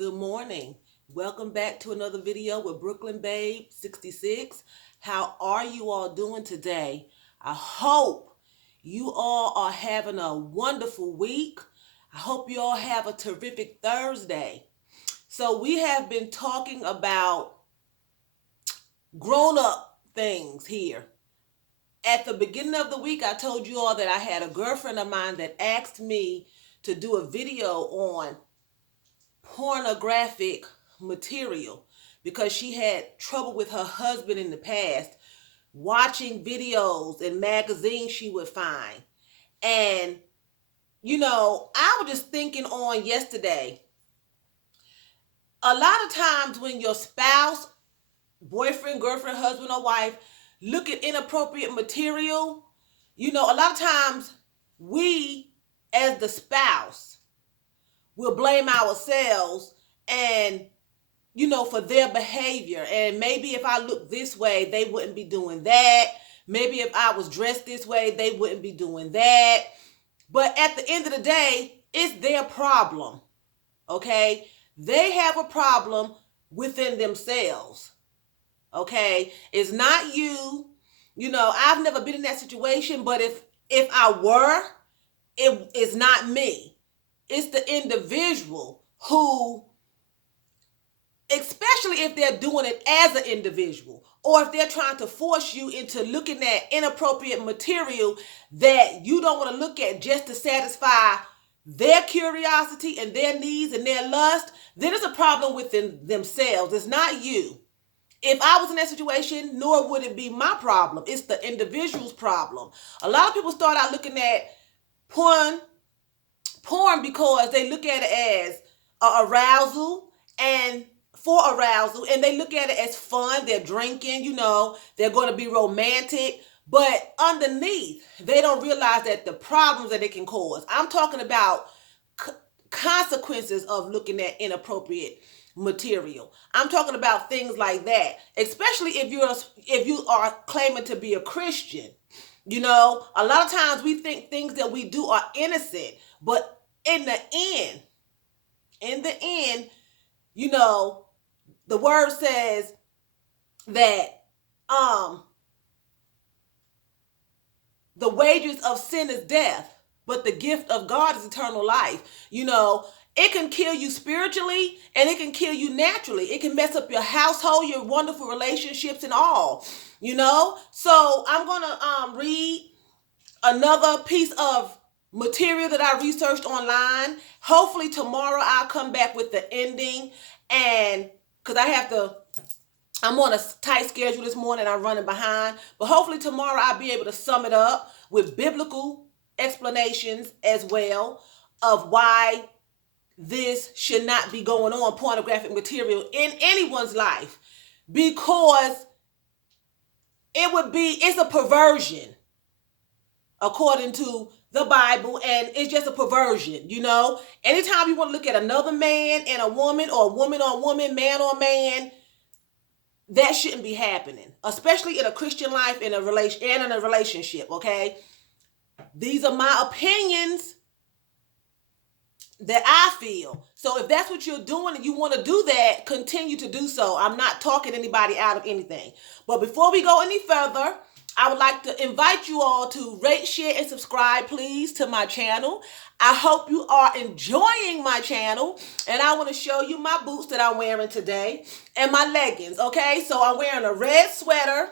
Good morning. Welcome back to another video with Brooklyn Babe 66. How are you all doing today? I hope you all are having a wonderful week. I hope you all have a terrific Thursday. So we have been talking about grown-up things here. At the beginning of the week, I told you all that I had a girlfriend of mine that asked me to do a video on pornographic material because she had trouble with her husband in the past watching videos and magazines she would find. And I was just thinking on yesterday, a lot of times when your spouse, boyfriend, girlfriend, husband, or wife look at inappropriate material, a lot of times we as the spouse will blame ourselves and for their behavior. And maybe if I look this way, they wouldn't be doing that. Maybe if I was dressed this way, they wouldn't be doing that. But at the end of the day, it's their problem. Okay? They have a problem within themselves. Okay? It's not you. I've never been in that situation, but if I were, it is not me. It's the individual who, especially if they're doing it as an individual, or if they're trying to force you into looking at inappropriate material that you don't want to look at just to satisfy their curiosity and their needs and their lust, then it's a problem within themselves. It's not you. If I was in that situation, nor would it be my problem. It's the individual's problem. A lot of people start out looking at porn because they look at it as arousal and for arousal, and they look at it as fun. They're drinking, they're going to be romantic, but underneath, they don't realize that the problems that it can cause. I'm talking about consequences of looking at inappropriate material. I'm talking about things like that, especially if you are claiming to be a Christian. A lot of times we think things that we do are innocent, but in the end, the word says that the wages of sin is death, but the gift of God is eternal life. It can kill you spiritually and it can kill you naturally. It can mess up your household, your wonderful relationships and all. So I'm going to read another piece of material that I researched online. Hopefully tomorrow I'll come back with the ending, and because I'm on a tight schedule this morning, I'm running behind, but hopefully tomorrow I'll be able to sum it up with biblical explanations as well of why this should not be going on, pornographic material in anyone's life, because it's a perversion according to the Bible, and it's just a perversion. Anytime you want to look at another man and a woman, or woman on woman, man on man, that shouldn't be happening, especially in a Christian life, in a relationship. Okay, these are my opinions that I feel. So if that's what you're doing and you want to do that, continue to do so. I'm not talking anybody out of anything. But before we go any further, I would like to invite you all to rate, share, and subscribe, please, to my channel. I hope you are enjoying my channel. And I want to show you my boots that I'm wearing today and my leggings, okay? So I'm wearing a red sweater.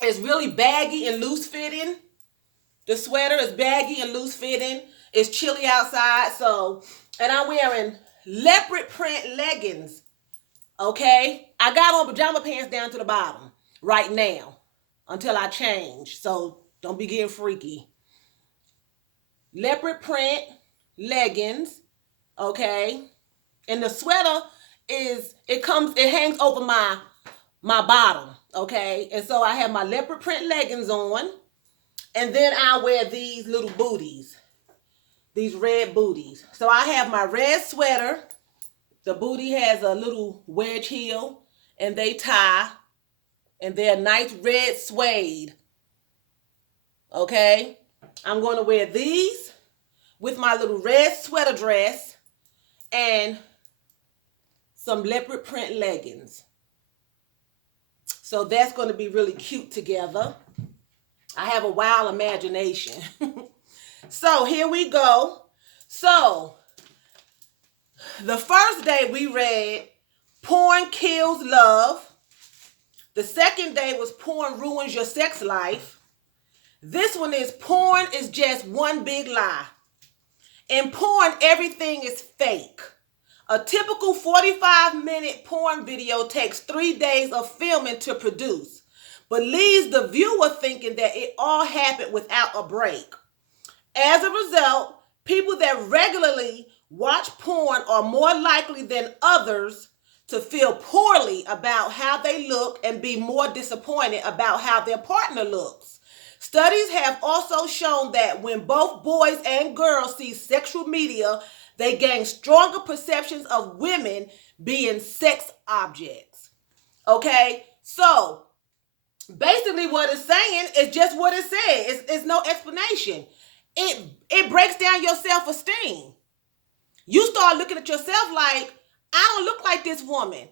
It's really baggy and loose fitting. The sweater is baggy and loose fitting. It's chilly outside, and I'm wearing leopard print leggings, okay? I got on pajama pants down to the bottom right now until I change, so don't be getting freaky. Leopard print leggings, okay? And the sweater it hangs over my bottom, okay? And so I have my leopard print leggings on, and then I wear these little booties. These red booties. So I have my red sweater. The booty has a little wedge heel, and they tie, and they're nice red suede. Okay? I'm going to wear these with my little red sweater dress and some leopard print leggings. So that's going to be really cute together. I have a wild imagination. So here we go. So the first day we read Porn Kills Love. The second day was Porn Ruins Your Sex Life. This one is Porn is Just One Big Lie. In porn, everything is fake. A typical 45-minute porn video takes 3 days of filming to produce, but leaves the viewer thinking that it all happened without a break. As a result, people that regularly watch porn are more likely than others to feel poorly about how they look and be more disappointed about how their partner looks. Studies have also shown that when both boys and girls see sexual media, they gain stronger perceptions of women being sex objects. Okay, so basically what it's saying is just what it says. It's no explanation. It breaks down your self-esteem. You start looking at yourself like, I don't look like this woman.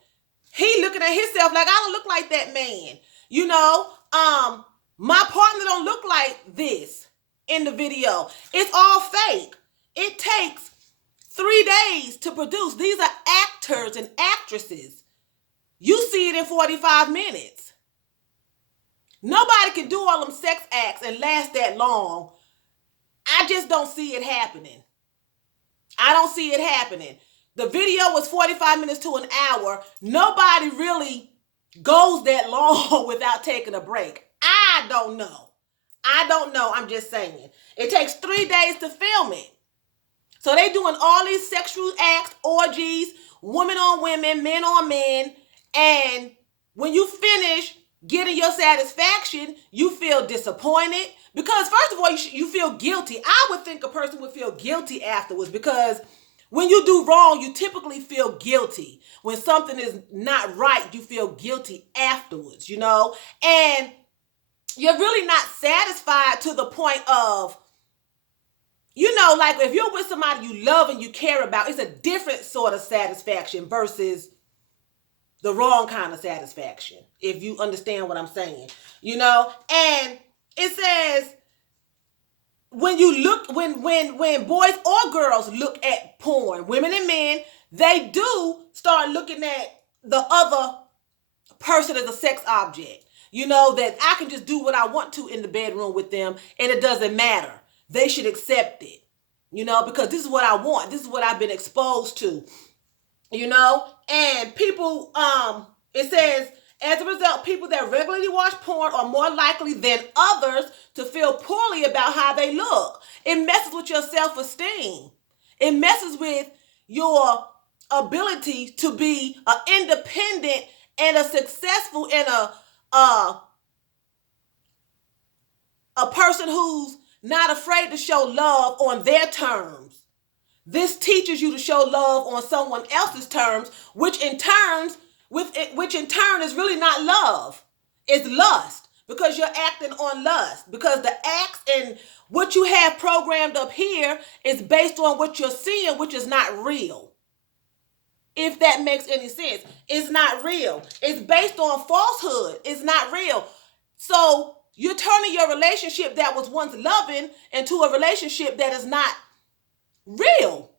He looking at himself like, I don't look like that man. You know, my partner don't look like this in the video. It's all fake. It takes 3 days to produce. These are actors and actresses. You see it in 45 minutes. Nobody can do all them sex acts and last that long. I just don't see it happening. I don't see it happening. The video was 45 minutes to an hour. Nobody really goes that long without taking a break. I don't know. I'm just saying. It takes 3 days to film it. So they doing all these sexual acts, orgies, women on women, men on men. And when you finish getting your satisfaction, you feel disappointed. Because first of all, you feel guilty. I would think a person would feel guilty afterwards, because when you do wrong, you typically feel guilty. When something is not right, you feel guilty afterwards, you know? And you're really not satisfied to the point of, you know, like if you're with somebody you love and you care about, it's a different sort of satisfaction versus the wrong kind of satisfaction, if you understand what I'm saying, you know? And it says, when you look, when boys or girls look at porn, women and men, they do start looking at the other person as a sex object. You know, that I can just do what I want to in the bedroom with them and it doesn't matter. They should accept it, you know, because this is what I want. This is what I've been exposed to, you know. And people, it says, as a result, people that regularly watch porn are more likely than others to feel poorly about how they look. It messes with your self-esteem. It messes with your ability to be an independent and a successful and a person who's not afraid to show love on their terms. This teaches you to show love on someone else's terms, which in turn is really not love. It's lust, because you're acting on lust. Because the acts and what you have programmed up here is based on what you're seeing, which is not real. If that makes any sense. It's not real. It's based on falsehood. It's not real. So you're turning your relationship that was once loving into a relationship that is not real.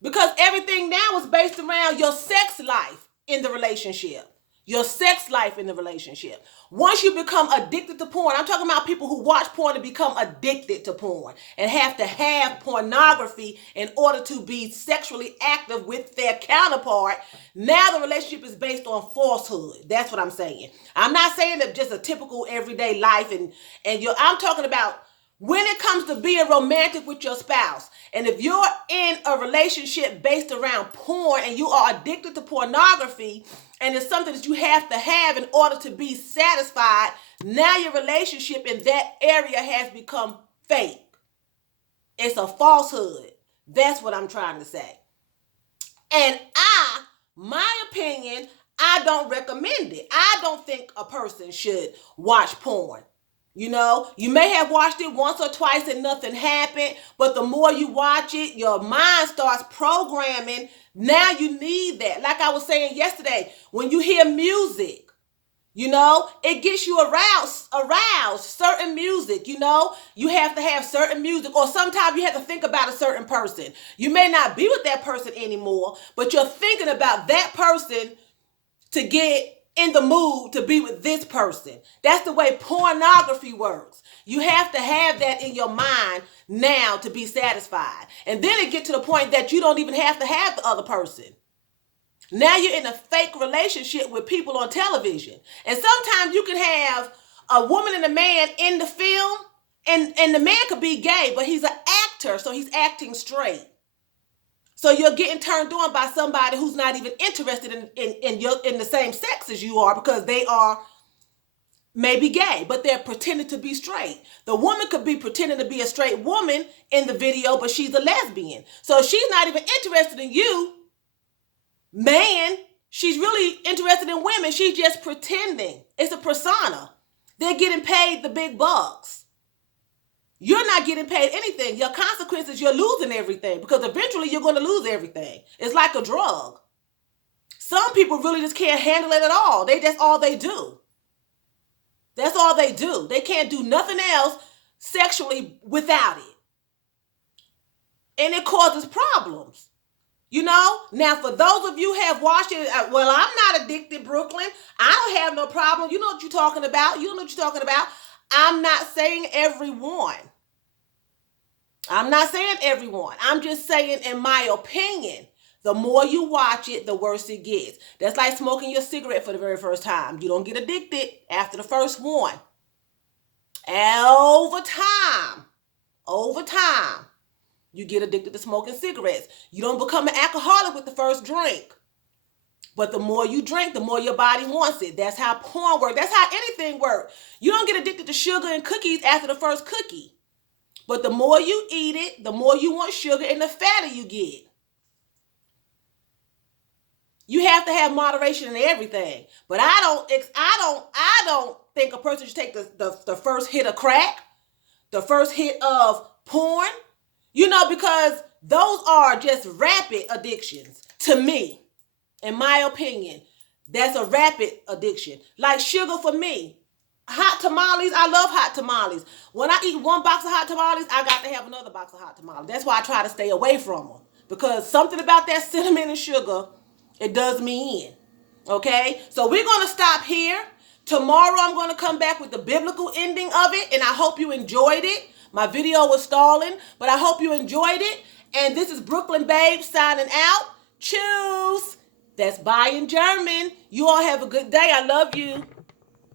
Because everything now is based around your sex life in the relationship. Your sex life in the relationship. Once you become addicted to porn, I'm talking about people who watch porn and become addicted to porn and have to have pornography in order to be sexually active with their counterpart. Now the relationship is based on falsehood. That's what I'm saying. I'm not saying that just a typical everyday life I'm talking about when it comes to being romantic with your spouse. And if you're in a relationship based around porn and you are addicted to pornography, and it's something that you have to have in order to be satisfied, now your relationship in that area has become fake. It's a falsehood. That's what I'm trying to say. And my opinion, I don't recommend it. I don't think a person should watch porn. You know, you may have watched it once or twice and nothing happened, but the more you watch it, your mind starts programming. Now you need that. Like I was saying yesterday, when you hear music, you know, it gets you aroused, certain music, you know, you have to have certain music, or sometimes you have to think about a certain person. You may not be with that person anymore, but you're thinking about that person to get in the mood to be with this person. That's the way pornography works. You have to have that in your mind now to be satisfied. And then it get to the point that you don't even have to have the other person. Now you're in a fake relationship with people on television. And sometimes you can have a woman and a man in the film, and the man could be gay, but he's an actor, so he's acting straight. So you're getting turned on by somebody who's not even interested in the same sex as you are, because they are maybe gay, but they're pretending to be straight. The woman could be pretending to be a straight woman in the video, but she's a lesbian. So she's not even interested in you, man. She's really interested in women. She's just pretending. It's a persona. They're getting paid the big bucks. You're not getting paid anything. Your consequences, you're losing everything, because eventually you're going to lose everything. It's like a drug. Some people really just can't handle it at all. That's all they do. That's all they do. They can't do nothing else sexually without it. And it causes problems. You know, now for those of you who have watched it, well, I'm not addicted, Brooklyn. I don't have no problem. You know what you're talking about. You know what you're talking about. I'm not saying everyone. I'm not saying everyone. I'm just saying, in my opinion, the more you watch it, the worse it gets. That's like smoking your cigarette for the very first time. You don't get addicted after the first one. Over time, you get addicted to smoking cigarettes. You don't become an alcoholic with the first drink. But the more you drink, the more your body wants it. That's how porn works. That's how anything works. You don't get addicted to sugar and cookies after the first cookie. But the more you eat it, the more you want sugar and the fatter you get. You have to have moderation in everything. But I don't think a person should take the first hit of crack, the first hit of porn, you know, because those are just rapid addictions to me. In my opinion, that's a rapid addiction. Like sugar for me. Hot tamales, I love hot tamales. When I eat one box of hot tamales, I got to have another box of hot tamales. That's why I try to stay away from them. Because something about that cinnamon and sugar, it does me in. Okay? So we're going to stop here. Tomorrow I'm going to come back with the biblical ending of it. And I hope you enjoyed it. My video was stalling, but I hope you enjoyed it. And this is Brooklyn Babe signing out. Tschüss. That's bye in German. You all have a good day. I love you.